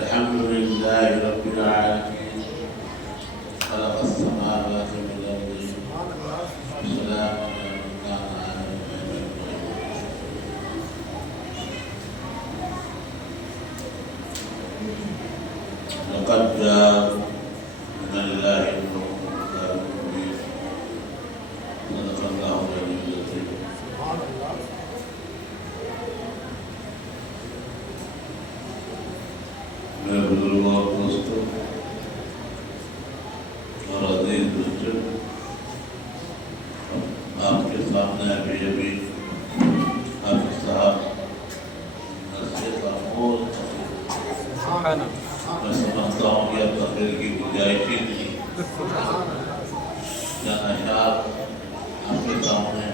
الحمد لله رب العالمين خلق السماوات والأرض والسلام على من كان على لقد جاء من الله نور وكتاب مبين صدق الله العلي العظيم. میرے بزرگوں اور دوستوں اور عزیز بچوں، آپ کے سامنے ابھی حافظ صاحب نصیحت آموز میں سمجھتا ہوں کہ اب تقریر کی گنجائش ہی نہیں. چند اشعار آپ کے سامنے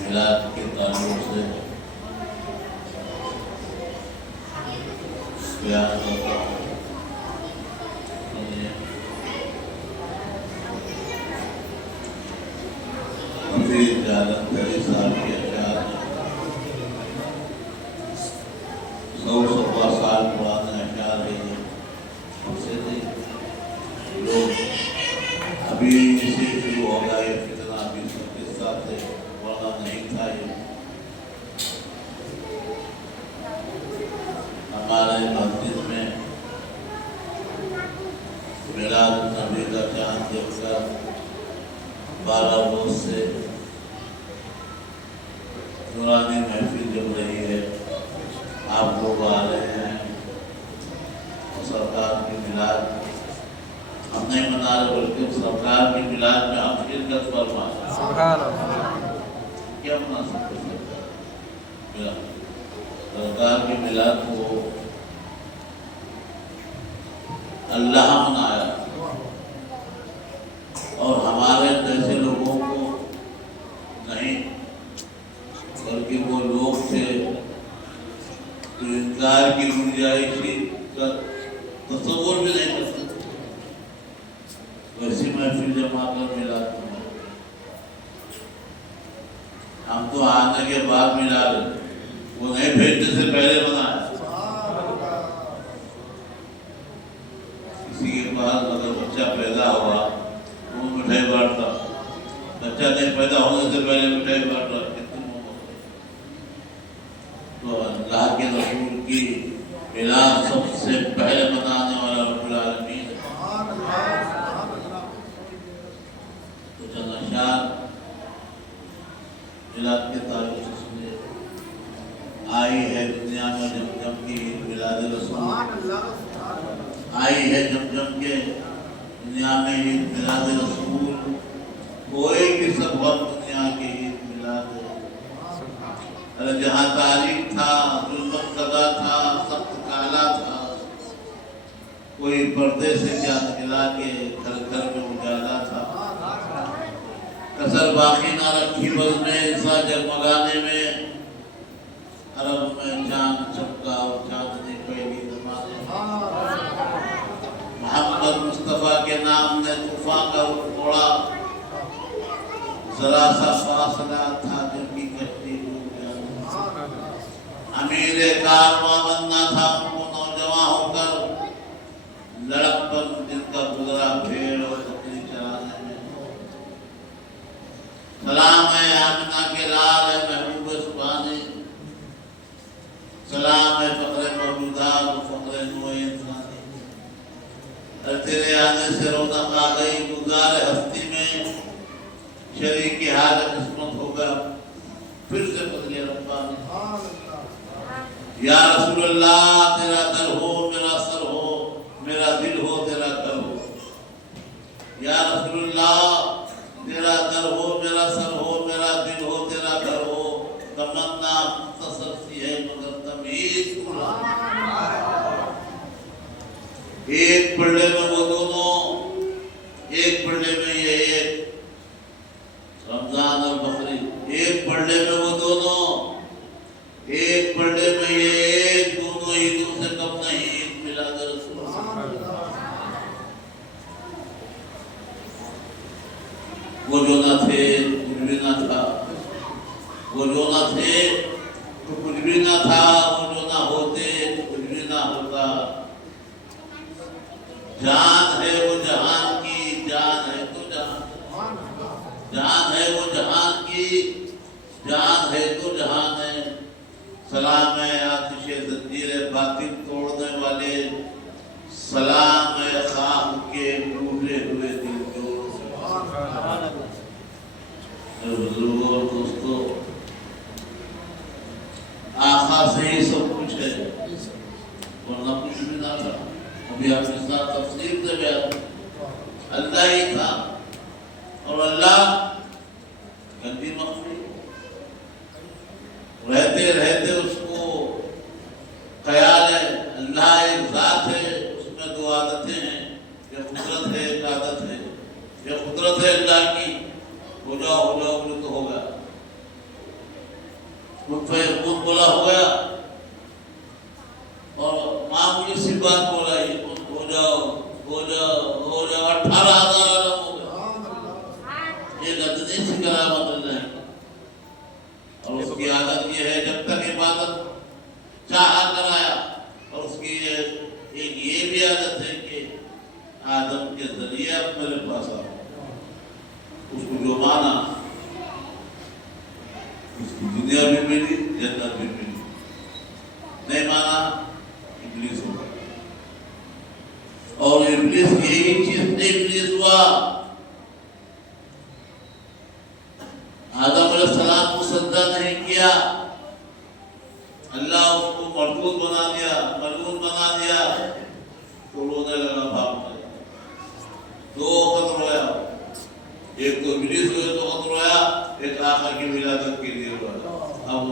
میلاد کے تعلق سے بیان کرتا ہوں. حفیظ جالندھری صاحب کے اشعار ہیں. 100 سال پرانے اشعار ہیں. یہ ہم سے نہیں، لوگ ابھی سے شروع ہوگا یہ فتنہ، ابھی سب کے ساتھ ہے، ورنہ نہیں تھا. یہ ہمارے مسجد میں میلاد النبی کا چاند دیکھ کر 12 روز سے نورانی محفل جم رہی ہے. آپ لوگ آ رہے ہیں. سرکار کی میلاد ہم نہیں منا رہے، بلکہ سرکار کی میلاد میں ہم شرکت فرما رہے ہیں. کیا مناسب کر سکتا ہے؟ سرکار کی میلاد کو اللہ منایا، اور ہمارے جیسے لوگوں کو نہیں، بلکہ وہ لوگ تھے جو انکار کی گنجائش کا تصور بھی نہیں کر سکتے. ویسی محفل جما کر میلاد منایا. ہم تو آنے کے بعد ملا رہے، وہ نہیں بھیجنے سے پہلے منایا. کسی کے پاس اگر بچہ پیدا ہوا تو وہ مٹھائی بانٹتا، بچہ نہیں پیدا ہونے سے پہلے مٹھائی بانٹ رہا. کتنی محبت. تو اللہ کے رسول کی میلاد سب سے پہلے منانے والا رب العالمین. تو چند اشعار میلاد کے تعلق سے سنیے. آئی ہے دنیا میں جم جم کی میلاد رسول، آئی ہے جم جم کے دنیا میں عید میلاد رسول. کوئی بھی سب وقت دنیا کی عید میلاد. ارے جہاں تاریخ تھا، ظلمت زدہ تھا، سخت کالا تھا، کوئی پردے سے کیا نکلا کے گھر گھر میں اجالا تھا. کسر باقی نہ رکھی بز میں ایسا جگمگانے میں. عرب میں چاند چمکا اور چاندنی پہلی زمانے میں. محمد مصطفیٰ کے نام نے طوفان کا رخ موڑا. ذرا سا فاصلہ تھا جن کی کشتی ڈوب گیا. امیر کارواں بننا تھا ان کو نوجوان ہو کر، لڑکپن جن کا گزرا بھیڑ اور بکری چرانے میں. سلام ہے آمنہ کے لال ہے محبوب سبحانی. سلام ہے فخر موجودات و فخر نوع انسانی. تیرے آنے سے رونق آ گئی گزار ہستی میں. شریک حال قسمت ہوگا پھر سے فضل ربانی. یا رسول اللہ تیرا در ہو میرا سر ہو، میرا دل ہو تیرا گھر ہو. یا رسول اللہ تیرا در ہو میرا سر ہو، میرا دل ہو تیرا گھر ہو. تمنا مختصر سی ہے مگر تمیز پورا. ایک پلڑے میں وہ دونوں، ایک پلڑے میں یہ ایک. رمضان اور بقری ایک پلڑے میں وہ دونوں، ایک پلڑے میں یہ ایک. دونوں عیدوں سے کم نہیں. عید میلاد رسول وہ جو نہ تھے کچھ بھی نہ تھا، وہ جو نہ تھے تو کچھ بھی نہ تھا، وہ جو نہ ہوتے تو کچھ بھی نہ ہوتا۔ جان ہے وہ جہان کی، جان ہے تو جہان، جان ہے وہ جہان کی، جان ہے تو جہان ہے۔ سلام ہے آتش زنجیر باطل توڑنے والے، سلام ہے خاک کے ٹوٹے ہوئے دل جوڑ۔ بزرگوں اور دوستوں، آقا سے ہی سب کچھ ہے، ورنہ کچھ بھی نہ تھا۔ ابھی آپ کے ساتھ تفسیر سے بیان، اللہ ہی تھا، اور اللہ گندی مخلوق رہتے رہتے اس کو خیال ہے اللہ ایک ذات ہے، اس میں دو عادتیں ہیں، یہ قدرت ہے ایک عادت ہے، یہ قدرت ہے اللہ کی، ہو جاؤ بولے تو ہوگا، کن فیکون بولا ہو گیا، اور معمولی سی بات بولا یہ ہو جاؤ ہو جاؤ ہو جاؤ، 18,000 عالم ہو گیا، یہ گدنی سی کرامت اللہ ہے۔ اور اس کی عادت یہ ہے جب تک عبادت چاہا کرایا، اور اس کی ایک یہ بھی عادت ہے کہ آدم کے ذریعے اب میرے پاس آؤ، اس کو جو مانا اس کی دنیا بھی ملی جنت بھی ملی، نہیں مانا ابلیس ہو گیا، اور ابلیس کی یہی چیز ابلیس ہوا۔ آدم علیہ السلام کو سجدہ نہیں کیا، اللہ اس کو مردود بنا دیا، ملعون بنا دیا، تو رونے لگا، بھاگنے لگا، دو وقت رویا، ایک تو ابلیس ہوئے تو وقت رویا، ایک آخر کی ولادت کے لیے رویا، اب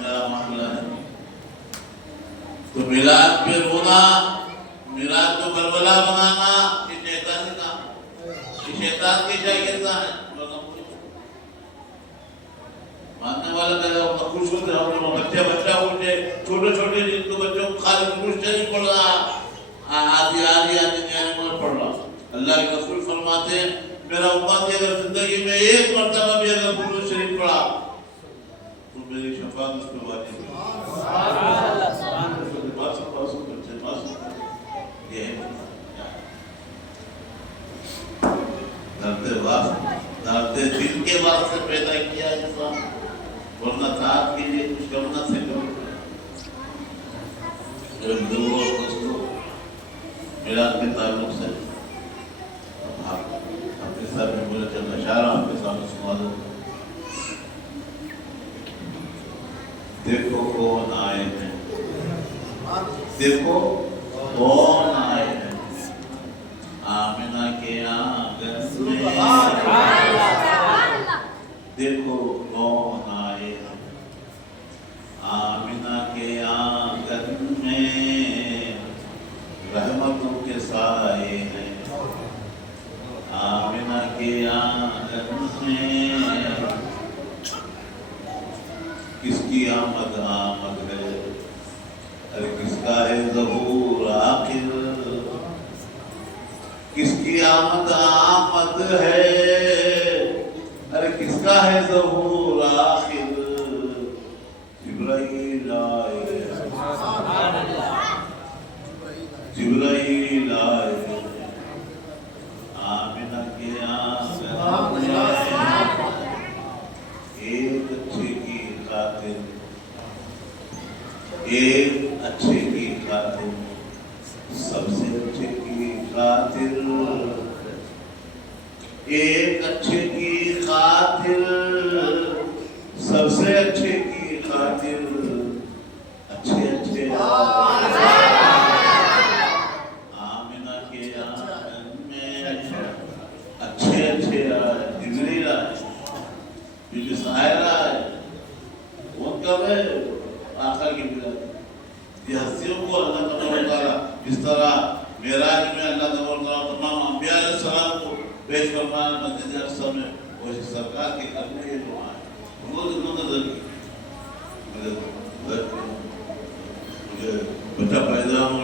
میرا معاملہ ہے۔ تو میلاد پہ رونا، میلاد کو کربلا بنانا، یہ شیطانی کام ہے، یہ شیطان کی شاگردہ ہے۔ ماننے والے میرے اوپر خوش ہوتے ہیں، بچہ اٹھے، چھوٹے چھوٹے جن کو بچوں کو خالی خوش نہیں پڑھ رہا، آدھی میں پڑھ رہا۔ اللہ کے رسول فرماتے ہیں میرا امت اگر زندگی میں ایک مرتبہ بھی اگر درود شریف پڑھا تو میری شفاعت اس پہ واجب ہے۔ دردے دل کے واسطے پیدا کیا انسان، ورنہ ذات کے لیے کچھ کرنا سے کرو۔ دوستوں، میلاد کے تعلق سے آپ کے ساتھ میں بولے چند اشعار آپ کے سامنے سنا دوں۔ دیکھو کون آئے ہیں، دیکھو کون آئے ہیں، آمنہ کے آنگن میں، دیکھو کون آئے ہیں، آمنہ کے آنگن میں، رحمتوں کے سائے ہیں، آمنہ کے آنگن میں، کس کی آمد آمد ہے، ارے کس کا ہے ظہور آخر، کس کی آمد آمد ہے، ارے کس کا ہے ظہور آخر، جبرائیل آئے، جبرائیل آئے، آمنہ کے آنگن میں، ایک اچھے کی خاطر، ایک اچھے کی خاطر، سب سے اچھے کی خاطر، ایک اچھے کی خاطر، سب سے اچھے کی خاطر، اچھے اچھے آمنہ کے آنگن میں، اچھے اچھے جبریل آئے، بی ساحرہ آئے، وہ کب ہے آخر کی ولادت۔ یہ ہستیوں کو اللہ تبارک و تعالیٰ جس طرح معراج میں اللہ تبارک و تعالیٰ تمام انبیاء علیہ السلام کو پیش فرمایا مسجد اقصی میں، ویسے سرکار کے گھر میں یہ دعا ہے۔ انہوں نے نظر کی مجھے بچہ پیدا ہو،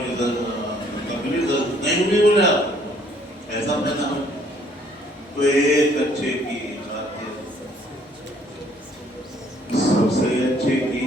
تکلیف نہیں ہوئی، بولے آپ ایسا پیدا ہو تو ایک اچھے کی خاطر، سب سے اچھے کی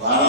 12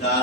4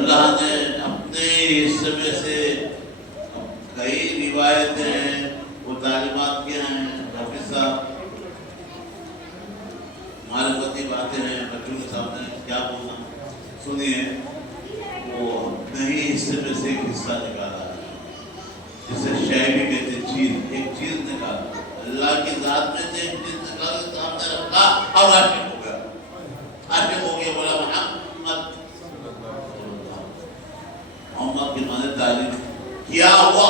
اللہ نے اپنے حصے میں سے کئی روایتیں ہیں، وہ تعلیمات کیا ہیں حافظ صاحب، معرفتی باتیں ہیں بچوں کے سامنے کیا بولنا، سنیے وہ اپنے ہی حصے میں سے ایک حصہ نکالا ہے، جسے شعری کہتے ہیں، چیز، ایک چیز نکالا، اللہ کی ذات میں سے ایک چیز نکالا سامنے رکھا اور عاشق ہو گیا، عاشق ہو گیا، بولا محمد، محمد کے معنی تعریف کیا ہوا،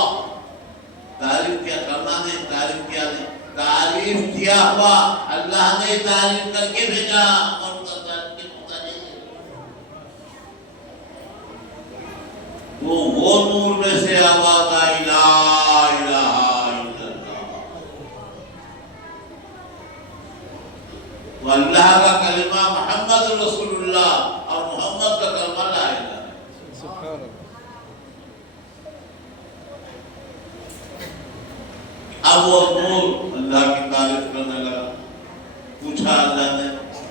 تعریف کیا کرنا نہیں، تعریف کیا نہیں، تعریف کیا ہوا، اللہ نے تعریف کر کے بھیجا اور تعریف کے محتاج ہے۔ وہ نور میں سے آواز آئی، لا الہ الا اللہ، وہ اللہ کا کلمہ محمد رسول اللہ اور محمد کا کلمہ لا الہ الا اللہ۔ اب وہ نور اللہ کی تعریف کرنے لگا، پوچھا اللہ نے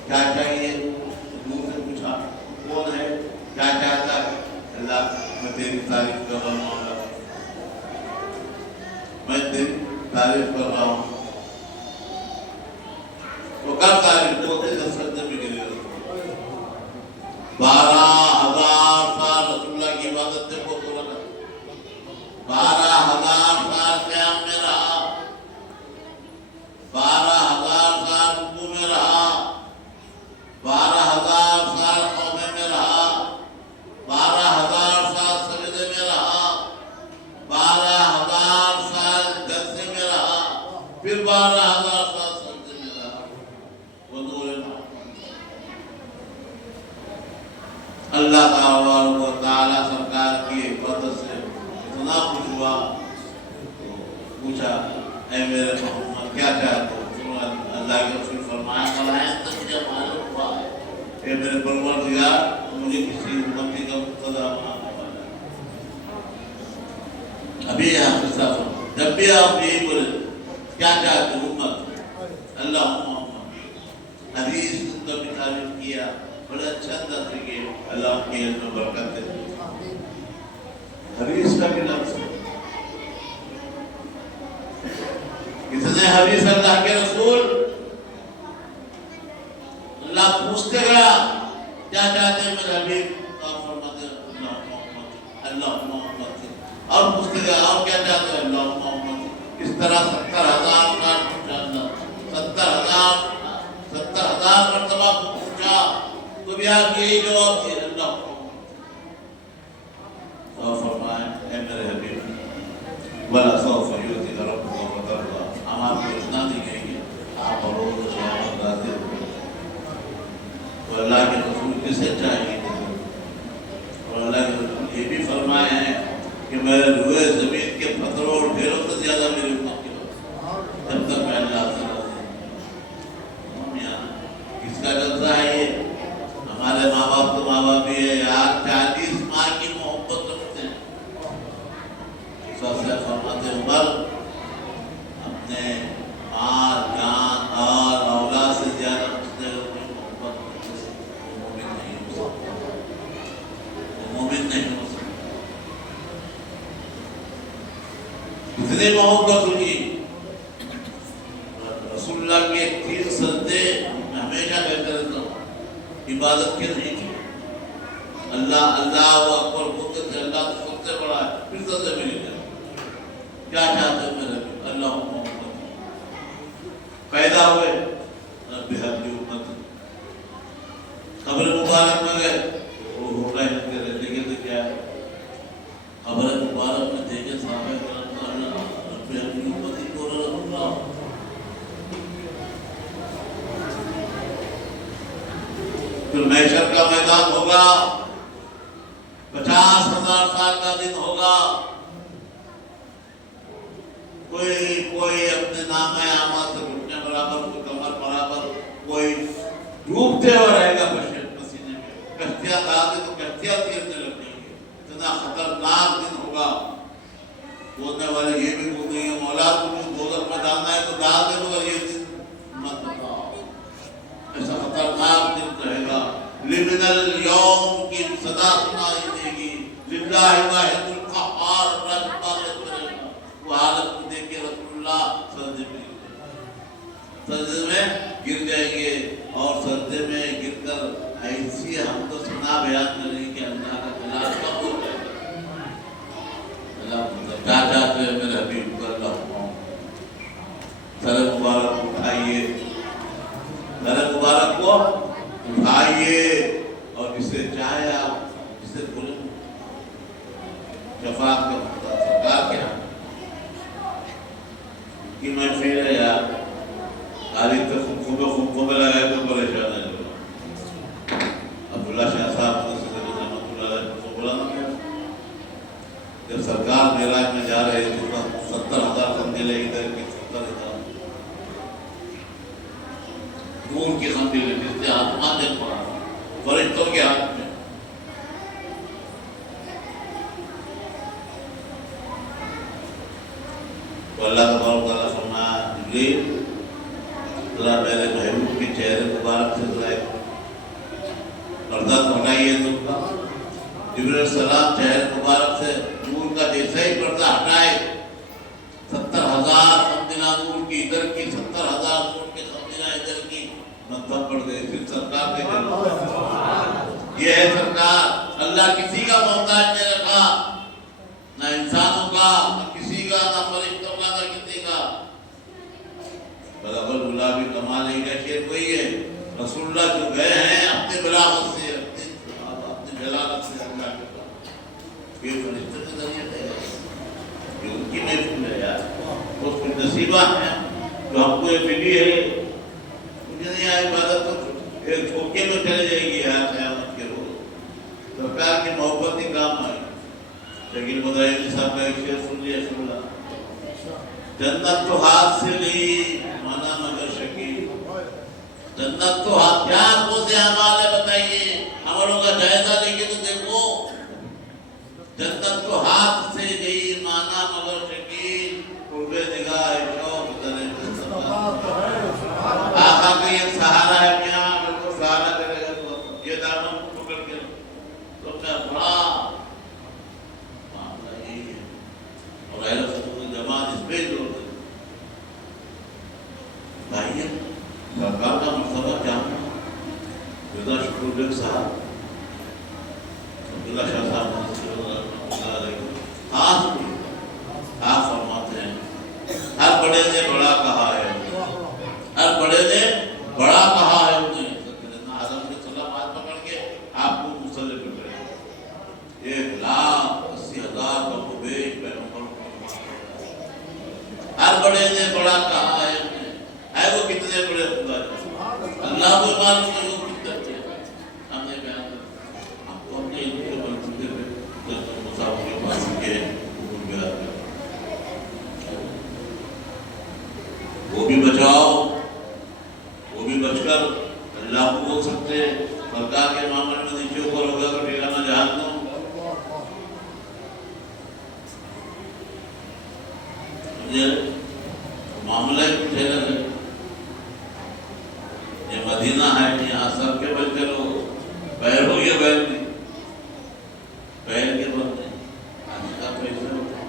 کیا چاہیے، نور سے پوچھا کون ہے، کیا چاہتا ہے، اللہ میں تیری تعریف کر رہا ہوں، میں تیری تعریف کر رہا ہوں، وہ کب تعریف بولتے جب سجدے میں گرے، 12,000 سال رسول اللہ کی عبادت سے کو پورا کر، 12,000 سال قیام میں رہا، 12,000 سال رکوع میں رہا، 12,000 سال قومے میں رہا، 12,000 سال سجدے میں رہا، 12,000 سال جلسے میں رہا، پھر 12,000 سال سجدے میں رہا، وہ نور اللہ تبارک و تعالی سرکار کی عبادت سے اتنا خوش ہوا تو پوچھا، اے میرے محمد کیا چاہتے ہو؟ اللہ کے رسول فرمایا، ملائن تو مجھے معلوم ہوا ہے، اے میرے پروردگار مجھے کسی امتی کا مقتدی بنانے والا ہے۔ ابھی حافظ صاحب جب بھی آپ یہی بولے کیا چاہتے ہو امت، اللہ محمد، حدیث ان کا بھی تعریف کیا، بڑے اچھا انداز سے کہ اللہ کے علم میں برکت دے، حدیث کا بھی لفظ کتنے حدیث اللہ کے رسول، اللہ پوچھتے گیا کیا چاہتے ہیں میرے حبیب، اور فرماتے اللہ محمد، اللہ محمد، اور پوچھتے گیا اور کیا چاہتے ہیں، اللہ محمد، اس طرح 70,000 سال پوچھا، اللہ 70,000 مرتبہ پوچھا، تو بھی آپ یہی جواب دیے، اللہ محمد، تو فرمائے، اے میرے حبیب، وَلَسَوْفَ يُؤْتِيكَ رَبُّكَ فَتَرْضَىٰ، ہم آپ کو اتنا نہیں کہیں گے، آپ روز قیامت راضی ہو گئے، تو اللہ کے رسول کسے چاہیے، اور اللہ کے رسول یہ بھی فرمائے ہیں کہ میرے روئے زمین کے پتھروں اور ڈھیروں سے زیادہ میری امت کی بات، جب تک میں اللہ سے راضی ہوں۔ کس کا جلسہ ہے یہ؟ ہمارے ماں باپ تو ماں باپ ہی ہے یار، 40 ماہ کی محبت رکھتے ہیں، سب سے فرماتے عمر اپنے مال جان اور اولاد سے زیادہ اس نے اپنی محبت رکھتے ہیں، وہ مومن نہیں ہو سکتا، وہ مومن نہیں ہو سکتا، اتنی محبت ہوگی۔ رسول اللہ کے 3 سجدے میں ہمیشہ کہتے رہتا ہوں، عبادت کے نہیں تھے، اللہ اللہ اکبر بولتے تھے، اللہ تو سب سے بڑا ہے، پھر سجدے میں گئے، کیا چاہتے ہو میرے بھی، اللہ محمد، پیدا ہوئے رب حب لی امتی، قبر مبارک میں گئے، وہ ہو رہے ہیں رہنے کے کیا ہے، قبر مبارک میں دیکھے صحابہ کرام اللہ رب حب لی امتی کو رحم اللہ، پھر محشر کا میدان ہوگا، 50,000 سال کا دن ہوگا، کوئی اپنے نام اعمال سے گھٹنے برابر، کوئی کمر برابر، کوئی ڈوبتے ہوئے رہے گا پسینے میں، کشتیاں ڈالتے تو کشتیاں تیرنے لگیں گے، اتنا خطرناک دن ہوگا، بولنے والے یہ بھی بول رہے ہیں مولا تم دوزخ میں ڈالنا ہے تو ڈال دے، مگر یہ دن مت بتاؤ، ایسا خطرناک دن رہے گا، لمن اليوم کی صدا سنائی دے گی، للہ واحد القہار، وہ حالت کو دیکھ کے رسول اللہ سجدے میں گر جائیں گے، اور سجدے میں گر کر ایسی حمد و ثنا بیان کریں کہ اللہ کا جلال کب ہو جائے گا۔ اللہ کیا چاہتے ہیں میرے حبیب کو اللہ حکم، سر مبارک اٹھائیے، سر مبارک کو اٹھائیے، اور جسے چاہے آپ جسے بولیں شفاعت کا سرکار کے ہاں کی محفل ہے یار، خالی تو خوبے لگائے تو پریشان ہے۔ عبداللہ شاہ صاحب رحمۃ اللہ علیہ کو بولا نا، جب سرکار معراج میں جا رہے تھے 70,000 قندیلیں ادھر کی 70,000 نور کی قندیلیں جس سے آسمان جل پڑا فرشتوں کے ہاتھ میں۔ تو اللہ تبارک تعالیٰ فرمایا جبریل ذرا میرے محبوب کے چہرے مبارک سے ذرا پردہ ہٹائیے تم کا۔ جبریل السلام چہرے مبارک سے نور کا جیسا ہی پردہ ہٹائے، 70,000 قندیلیں نور کی ادھر کی، 70,000 نور کی قندیلیں ادھر کی، مدھم پڑ گئی۔ پھر سرکار نے یہ ہے سرکار، اللہ کسی کا محتاج نہیں رکھا، نہ انسانوں کا، نہ کسی کا، نہ فرشتوں کا، نہ کسی کا۔ بلغ الغلابی کمال ہی کا شعر وہی ہے، رسول اللہ جو گئے ہیں اپنے بلاغت سے، اپنے جلالت سے اللہ کے پاس، یہ فرشتوں کے ذریعے دے گئے، یہ ان کی محفل ہے یار، اس کی نصیبہ ہے جو ہم کو یہ ملی ہے۔ مجھے نہیں آئی عبادت تو ایک دھوکے میں چلے جائے گی یار، قیامت کے روز سرکار کی محبت ہی کام آئی۔ لیکن مدعی صاحب کا ایک شعر سن لیا، سن لا، جنت تو ہاتھ سے لی مانا مگر شکیل، جنت تو ہاتھ، کیا کون سے اعمال ہے بتائیے، عملوں کا جائزہ لے کے تو دیکھو، جنت تو ہاتھ سے لی مانا مگر شکیل، قرب نگاہ شوق درے آقا کا یہ سہارا ہے، کیا اگر کو سہارا کرے گا تو یہ دامن کو پکڑ کے تو کیا بڑا معاملہ یہی ہے۔ اور اہل سنت والجماعت اس پہ زور دیتے بھائی، سرکار کا مرتبہ کیا ہے؟ رضا شکر بیگ صاحب، عبداللہ شاہ صاحب خاص آپ فرماتے ہیں، ہر بڑے نے بڑا کہا ہے، ہر بڑے نے بڑا کہا ہے، انہیں آدم کے سلام ہاتھ پکڑ کے آپ کو مصلی پہ کرے، 1,80,000 کا بیش پیغمبر، ہر بڑے نے بڑا کہا ہے انہیں، ہے وہ کتنے بڑے خدا ہے، اللہ کو معلوم ہے وہ کتنے بڑے، ہم نے بیان کر ہم کو اپنے علم کے منصوبے پہ مسافر کے پاس کے حکم بیان کر، وہ بھی بچاؤ، وہ بھی بچ کر اللہ کو بول سکتے، سرکار کے معاملے میں نیچے اوپر ہوگا تو ٹھکانا جہان دو۔ معاملہ کچھ ہے، یہ مدینہ ہے، یہاں سب کے بچے لوگ پیر ہو یا پیر نہیں، پیر کے بنتے آج کا پیسے ہوتا ہے۔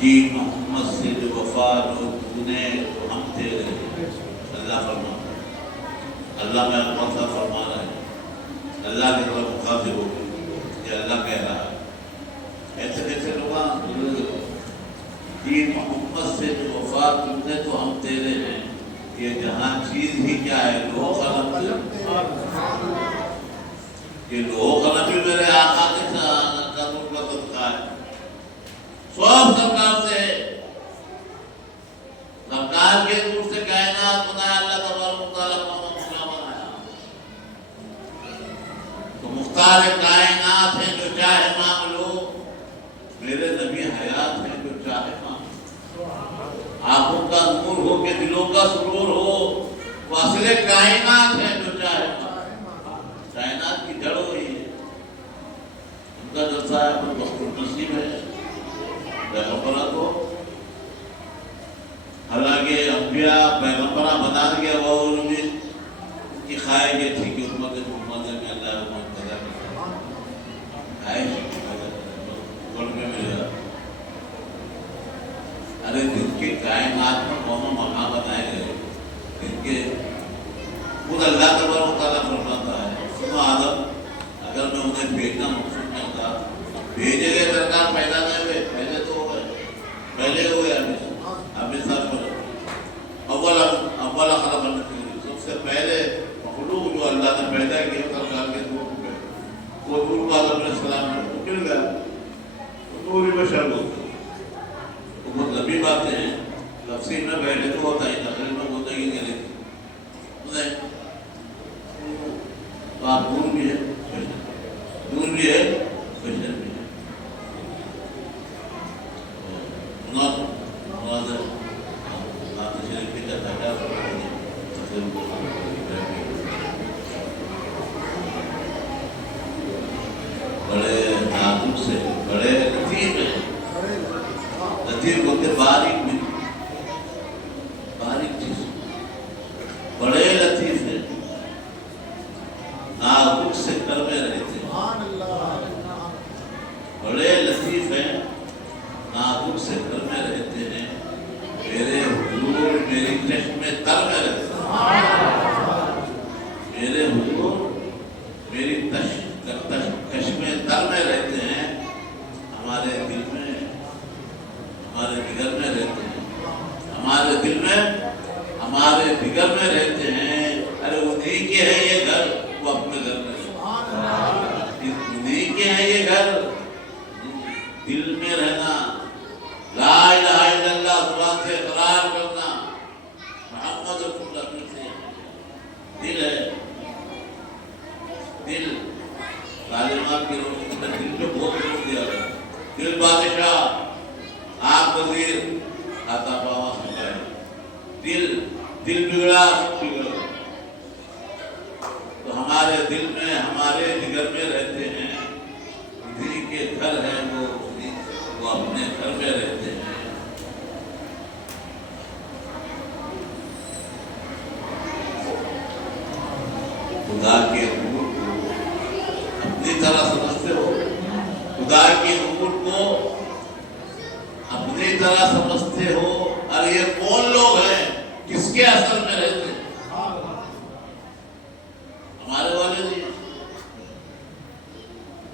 جی محمد سے جو وفا جو تُونے تو ہم تیرے، اللہ فرماتا ہے، اللہ میں مطلب فرما رہا ہے، اللہ کی طرف مخاطب ہو گئی، یہ اللہ کہہ رہا ہے۔ ایسے کیسے لوگ جی محمد سے جو وفا تُونے تو ہم تیرے ہیں، یہ جہاں چیز ہی کیا ہے، لوہ قلم، یہ لوہ قلم بھی میرے آقا کے قدم کا صدقہ ہے، سب سرکار سے، سرکار کے نور سے کائنات بنایا اللہ تبارک و تعالیٰ، محمد بنایا، تو مختار کائنات ہیں، جو چاہے مانگ لو، میرے نبی حیات ہیں، جو چاہے مانگ، آنکھوں کا نور ہو کہ دلوں کا سرور ہو، واصل کائنات ہیں، جو چاہے مانگ، کائنات کی جڑ ہوئی ہے، ان کا جلسہ ہے، اپنے بخت النصیب ہے پیغمبرات کو، حالانکہ انبیاء پیغمبرہ بنا دیا وہ انہوں کی خواہش یہ تھی کہ امت محمد میں اللہ محمد پیدا کرتا خواہش گولڈ میں ملے گا. ارے دن کے کائنات میں قوموں مقام بنائے گئے دن کے خود اللہ تبارک و تعالیٰ فرماتا ہے سنو آدم اگر میں انہیں بھیجنا مقصود نہیں تھا بھیجے گئے درکار پیدا نہیں ہوئے پہلے تو ہو گئے پہلے ہوئے ابھی سر پر اول خلق سب سے پہلے مخلوق جو اللہ نے پیدا کیا درکار کے دور پہ وہ دور کو آدم علیہ السلام نے مل گیا نوری بشر ہوتا وہ بہت لمبی باتیں ہیں تفسیر میں بیٹھے تو ہوتا ہی تقریر میں ہوتا ہی نہیں لیتے تو آپ دور بھی ہے بشر بھی ہے بڑے نازک سے بڑے لطیف ہیں لطیف ہوتے باریک بھی باریک چیز بڑے لطیف ہیں نازک سے کر میں رہتے ہیں بڑے لطیف ہیں نازک سے کر میں رہتے ہیں میرے حضور میری چشم تر میں رہتے ہیں میرے حضور میری چشم تر میں رہتے ہیں ہمارے دل میں ہمارے جگر میں رہتے ہیں ہمارے دل میں ہمارے جگر میں رہتے ہیں ارے انہیں کے ہے یہ گھر وہ اپنے گھر میں انہیں کے ہے یہ گھر دل میں رہنا لا الہ الا اللہ زبان سے اقرار کرنا محمد رسول اللہ سے دل ہے دل تعلیمات کی روشنی میں دل پہ بہت زور دیا گیا دل بادشاہ آپ وزیر آتا پاوا سکھائے دل بگڑا سب بگڑا تو ہمارے دل میں ہمارے جگر میں رہتے ہیں دل کے گھر ہیں وہ اپنے گھر میں رہتے ہیں خدا کے نور کو اپنی طرح سمجھتے ہو خدا کے نور کو اپنی طرح سمجھتے ہو اور یہ کون لوگ ہیں کس کے اثر میں رہتے ہیں ہمارے والے نہیں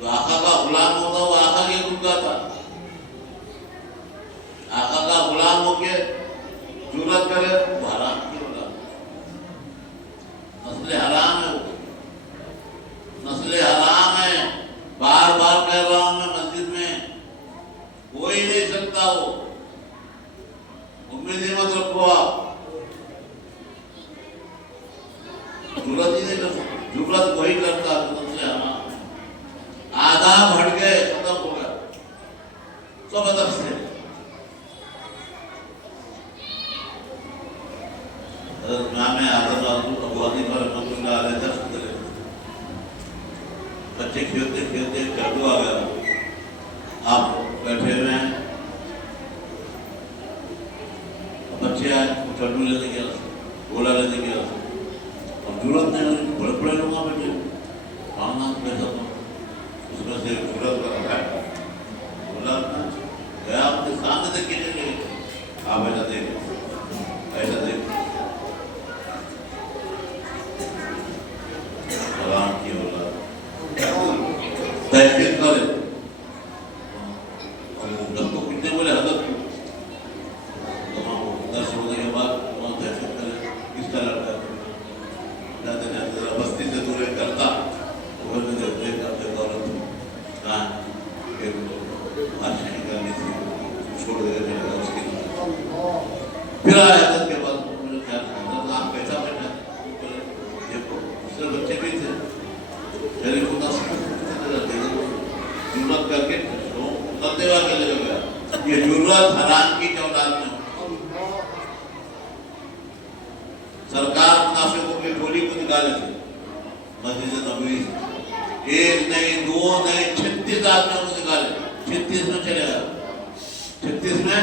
جو آقا کا غلام ہوتا وہ آقا کے گن کا تھا آقا کا غلام ہو کے جرات کرے وہ حرام کی غلام نسل حرام ہے وہ نسل حرام ہے بار بار کہہ رہا ہوں میں مسجد میں ہو ہی نہیں سکتا وہ امید مت رکھو آپ جرات ہی نہیں کر سکتے جرات وہی کرتا نسل حرام آداب ہٹ گئے ختم ہو گیا سب ادب سے امام اعظم ابو حنیفہ رحمۃ اللہ علیہ درس دے رہے بچے کھیلتے کھیلتے جادو آ گیا آپ بیٹھے ہوئے ہیں بچے آئے چڈو لینے گیا گولا لینے گیا اور ضرورت نہیں بڑے بڑے لوگ آ بیٹھے خاندان پیسہ تھا اس میں سے ضرورت کا رکھا ہے بولا گیا آپ کے سامنے دیکھ کے لے آپ ایسا دیکھ ایسا دیکھ سلام کی اولاد تحقیق کرے حضرت کو کتنے بولے حضرت کو درس ہونے کے بعد وہاں تحقیق کرے کس کا لڑکا جاتے ہیں ذرا بستی سے دور کرتا وہ دیکھ کرتے دولت کہاں آشانی کرنی تھی چھوڑ دے رہے اس کی پھر آئے حضرت کے بعد میرے خیال حضرت آپ کیسا بیٹھا دیکھو دوسرے بچے بھی تھے میرے کو ضرورت کر کے کرتے ہوا کے لے گیا یہ ضرورت حرام کی اولاد میں سرکار منافقوں کے ٹولی کو نکالے تھے مسجد نبوی سے ایک نہیں دو نہیں 36 آدمیوں کو نکالے 36 میں چلے گا 36 میں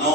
9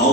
9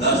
10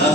10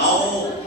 9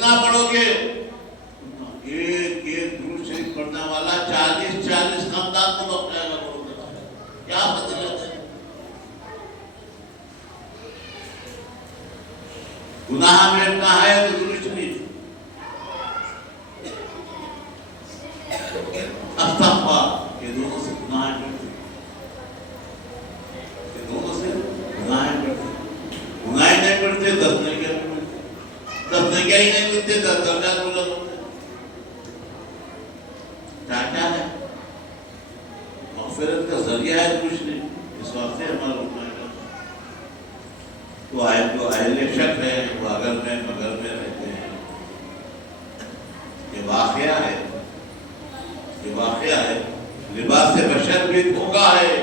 جتنا پڑھو گے ایک ایک درود شریف پڑھنے والا 40 خاندان کو بخش جائے گا. کیا فضیلت ہے. گناہ مٹنا ہے تو درود شریف. استغفار یہ دونوں سے گناہ مٹتے. یہ دونوں سے گناہ مٹتے. گناہ نہیں مٹتے 10 نیکیاں نہیں ملتے. 10 نیکیاں ہی نہیں ملتے 10 درجات بلند ہوتے. کیا ہے مغفرت کا ذریعہ ہے کچھ نہیں. اس واسطے ہمارا گناہ تو جو اہل شک ہے وہ اگر میں مگر میں رہتے ہیں. یہ واقعہ ہے. یہ واقعہ ہے. لباس بشر بھی دھوکا ہے.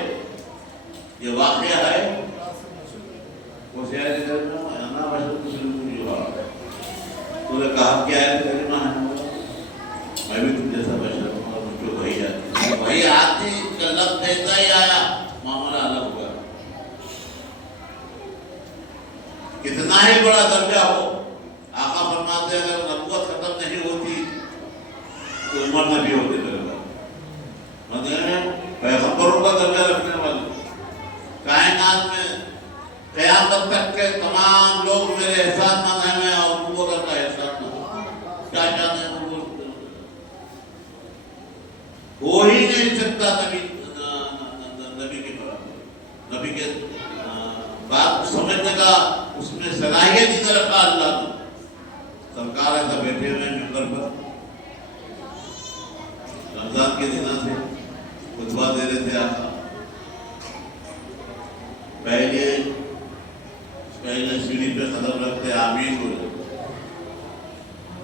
یہ واقعہ ہے. وہ شاید انا بشر مسلم جو تو نے کہا کیا ہے کلمہ ہے میں بھی تم جیسا بشر ہوں اور مجھ کو وہی آتی ہے. وہی آتی کا لفظ دیتا ہی آیا معاملہ الگ ہوگا. کتنا ہی بڑا درجہ ہو آقا فرماتے ہیں اگر نبوت ختم نہیں ہوتی تو عمر نبی ہوتے میرے بعد. مطلب پیغمبروں کا درجہ رکھنے والے کائنات میں قیامت تک کے تمام لوگ میرے احسان مند ہیں. میں اور نبوت کا احسان مند کیا چاہتے ہیں ہو ہی نہیں سکتا نبی کے برابر. نبی کے بات کو سمجھنے کا اس میں صلاحیت ہی نہ رکھا اللہ نے. سرکار ایسا بیٹھے ہوئے ممبر پر رمضان کے دنوں سے خطبہ دے رہے تھے. آقا پہلے سیڑھی پہ قدم رکھتے آمین بولے.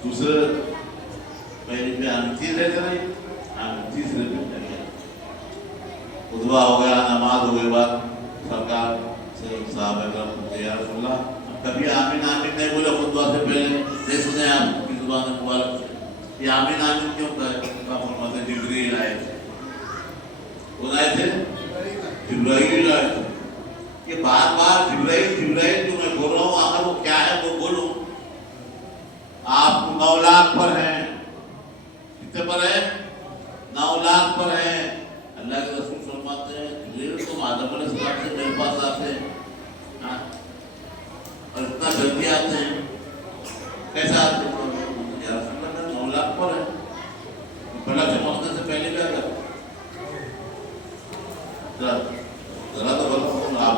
دوسرے پہلے پہ آمین تیسرے پہ نہیں آمین تیسرے پہ خطبہ ہو گیا. نماز ہو گئے بعد سرکار صاحب اکرم یا رسول اللہ کبھی آمین آمین نہیں بولے خطبہ سے پہلے. نہیں سنے آپ کی زبان مبارک سے یہ آمین آمین کیوں ہوتا ہے. فرماتے جبرائیل آئے تھے. کون آئے تھے؟ جبرائیل آئے تھے. یہ بار بار جبرائیل جبرائیل جو میں بول رہا ہوں آخر وہ کیا ہے وہ بولوں. آپ 9 لاکھ پر ہیں. کتنے پر ہیں؟ 9 لاکھ پر ہیں. اللہ کے رسول فرماتے ہیں جبرائیل تم آدم علیہ السلام سے میرے پاس آتے ہیں اور اتنا جلدی آتے ہیں کیسا آتے ہیں؟ یا رسول اللہ 9 لاکھ پر ہے. بڑا چمکنے سے پہلے کیا کر ذرا تو بولو. آپ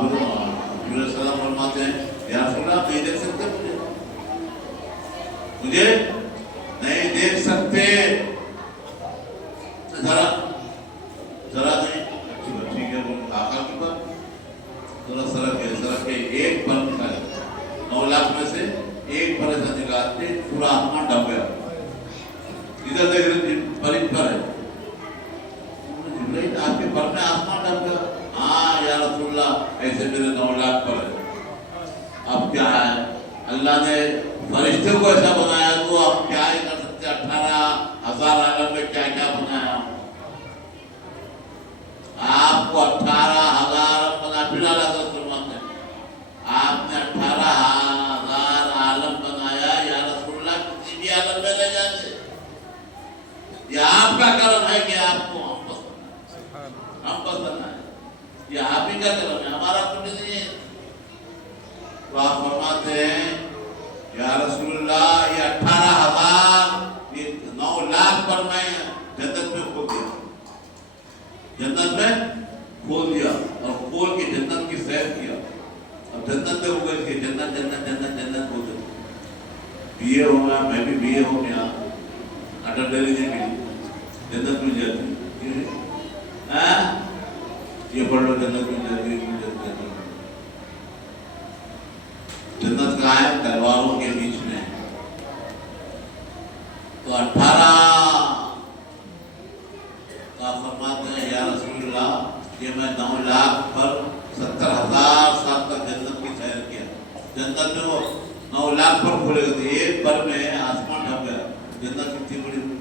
السلام فرماتے ہیں یا رسول اللہ نہیں دیکھ سکتے مجھے نہیں دیکھ سکتے ذرا نہیں. ٹھیک ہے آقا کی بات ذرا سرک کے ایک پر نکالے 9 لاکھ میں سے ایک پر ایسا نکالتے پورا آسمان ڈب گیا. ادھر دیکھ رہے پر ایک پر ہے آپ کے پر میں آسمان ڈب گیا. ہاں یا رسول اللہ ایسے میرے 9 لاکھ پر ہے. اب کیا ہے اللہ نے فرشتے کو ایسا بنایا تو آپ کیا ہی کر سکتے. 18,000 عالم میں کیا کیا بنایا آپ کو 18,000 بنا. پھر اللہ کا فرمان ہے آپ نے 18,000 عالم بنایا. یا رسول اللہ کسی بھی عالم میں لے جاتے. یہ آپ کا کرم ہے کہ آپ کو ہم پسند ہے. یہ آپ ہی کا کرم ہے ہمارا کچھ نہیں ہے. تو آپ فرماتے ہیں یا رسول اللہ یہ 18,000 یہ 9 لاکھ پر میں جنت میں کھول دیا. جنت میں کھول دیا اور کھول کے جنت کی سیر کیا. اب جنت میں ہو گئی جنت جنت جنت جنت ہو گئی. بی اے ہوں گا میں بھی بی اے ہوں گیا اٹل ڈیلی نہیں ملی جنت مل جاتی. یہ پڑھ لو جنت مل جاتی. جنت کہاں ہے؟ تلواروں کے بیچ میں. تو 18 کا فرماتے ہیں یا رسول اللہ یہ میں 9 لاکھ پر 70,000 سال تک جنت کی سیر کیا. جنت میں وہ 9 لاکھ پر کھولے گئے تھے. ایک پر میں آسمان ڈھک گیا. جنت کتنی بڑی ہوئی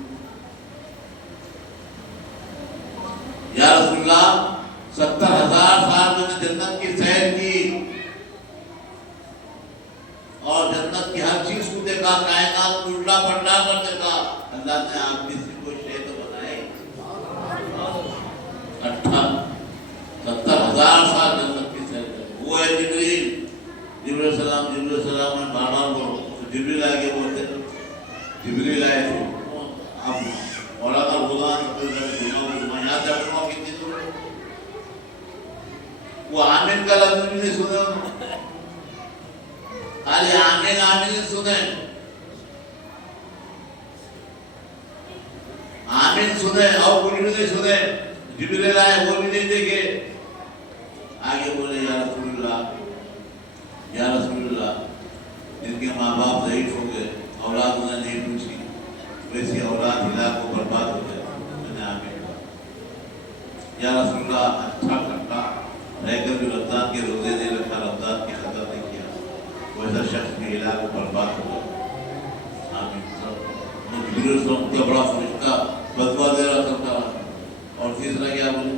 یا رسول اللہ 70,000 سال میں نے جنت کی سیر کی اور جنت کی ہر چیز کو دیکھا. کائنات کو الٹا پلٹا کر دیتا. اللہ نے آپ کسی کو شے تو بنائی. 70,000 سال جنت کی سیر کرے. وہ ہے جبریل السلام. جبریل السلام میں بار بار بولو. جبریل آگے بولتے تھے. جبریل آئے تھے. اب مولانا غلام یاد رکھنا کتنی دور ہے. وہ آمین کا لفظ بھی نہیں سنے انہوں نے. خالی آمین آمین سنے. آمین سنے اور کچھ بھی نہیں سنے. جبریل آئے وہ بھی نہیں دیکھے. آگے بولے یا رسول اللہ یا رسول اللہ. جن کے ماں باپ ضعیف ہو گئے اولاد انہیں نہیں پوچھی ویسی اولاد ہلا کو برباد ہو جائے. میں نے آمین کہا. یا رسول اللہ اچھا کرتا رہ کر بھی رمضان کے روزے نہیں رکھا رمضان کی قدر نہیں کیا ویسا شخص بھی ہلا کو برباد ہو جائے. آمین. کا بڑا فرشتہ بدوا دے رہا کرتا رہا. اور تیسرا کیا بولے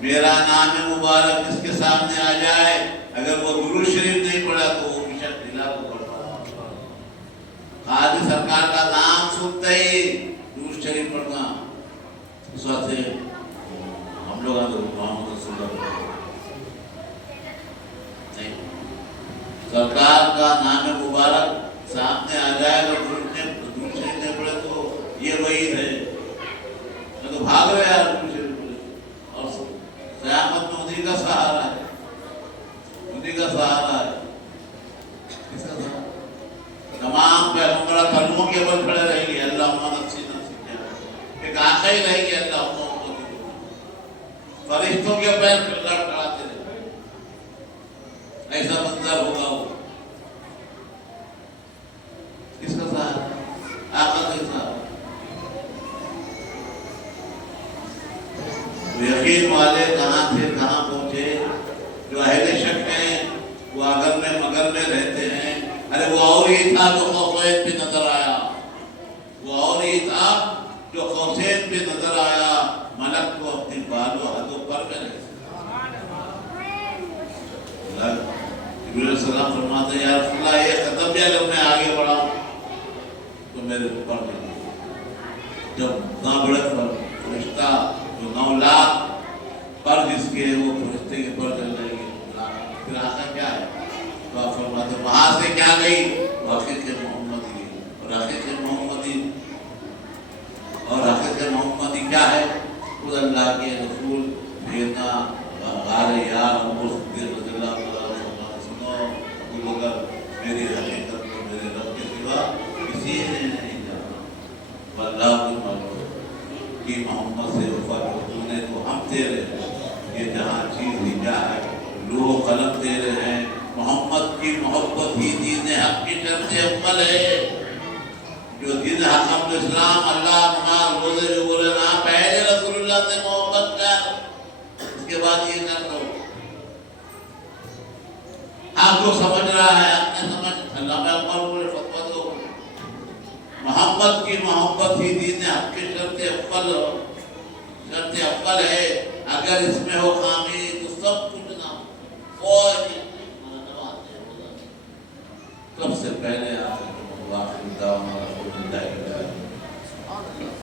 میرا نام مبارک اس کے سامنے آ جائے اگر وہ درود شریف نہیں پڑھا تو وہ شخص ہلا کو برباد. خالی سرکار کا نام سنتے ہی درود شریف پڑھنا. اس وقت سے ہم لوگ محمد رسول اللہ نہیں. سرکار کا نام مبارک سامنے آ جائے گا درود شریف نہیں پڑھے تو یہ وعید ہے. میں تو بھاگ رہے یار درود شریف پڑھے. اور قیامت میں انہیں کا سہارا ہے. انہیں کا سہارا ہے. کس کا سہارا؟ تمام پیغمبر کلموں کے اوپر کھڑے رہیں گے. اللہم نفسی نفسی کیا ایک آنکھیں ہی رہیں گے. اللہم فرشتوں کے پیر لڑکڑاتے رہے. ایسا منظر ہوگا. وہ کس کا سہارا؟ آقا کا سہارا. یقین والے کہاں تھے کہاں پہنچے. جو اہل شک ہیں وہ اگر میں مگر میں رہتے ہیں. ارے وہ اور ہی تھا جو قوسین پہ نظر آیا. وہ اور ہی تھا جو قوسین پہ نظر آیا. ملک کو اپنی بالوں ہاتھوں پر میں رہے. جبریل علیہ السلام فرماتے ہیں یا رسول اللہ یہ قدم بھی اگر میں آگے بڑھاؤں تو میرے اوپر نہیں. جب نہ بڑے فرشتہ جو 9 لاکھ پر جس کے وہ فرشتے کے پر چل رہے گے پھر آقا کیا ہے. تو آپ فرماتے ہیں وہاں سے کیا گئی حقیقت محمدی. اور حقیقت محمدی کیا ہے. خود اللہ کے رسول بھیجنا غار یار ابو صدیق رضی اللہ عنہ. سنو کوئی اگر میری حقیقت کو میرے رب کے سوا کسی نے نہیں جانا. اللہ کو معلوم کہ محمد سے وفا جو تو نے تو ہم تیرے یہ جہاں چیز ہی کیا ہے لوہ قلم تیرے ہیں. محمد کی محبت ہی دین حق کی شرط اول ہے. جو دین حق اسلام اللہ نماز روزے جو بولے نا پہلے رسول اللہ سے محبت کر اس کے بعد یہ کر دو. آپ جو سمجھ رہا ہے اپنے سمجھ علامہ اقبال بولے فتویٰ دو. محمد کی محبت ہی دین حق کی شرط اول ہے. اگر اس میں ہو خامی تو سب کچھ نہ کوئی سب سے پہلے آپ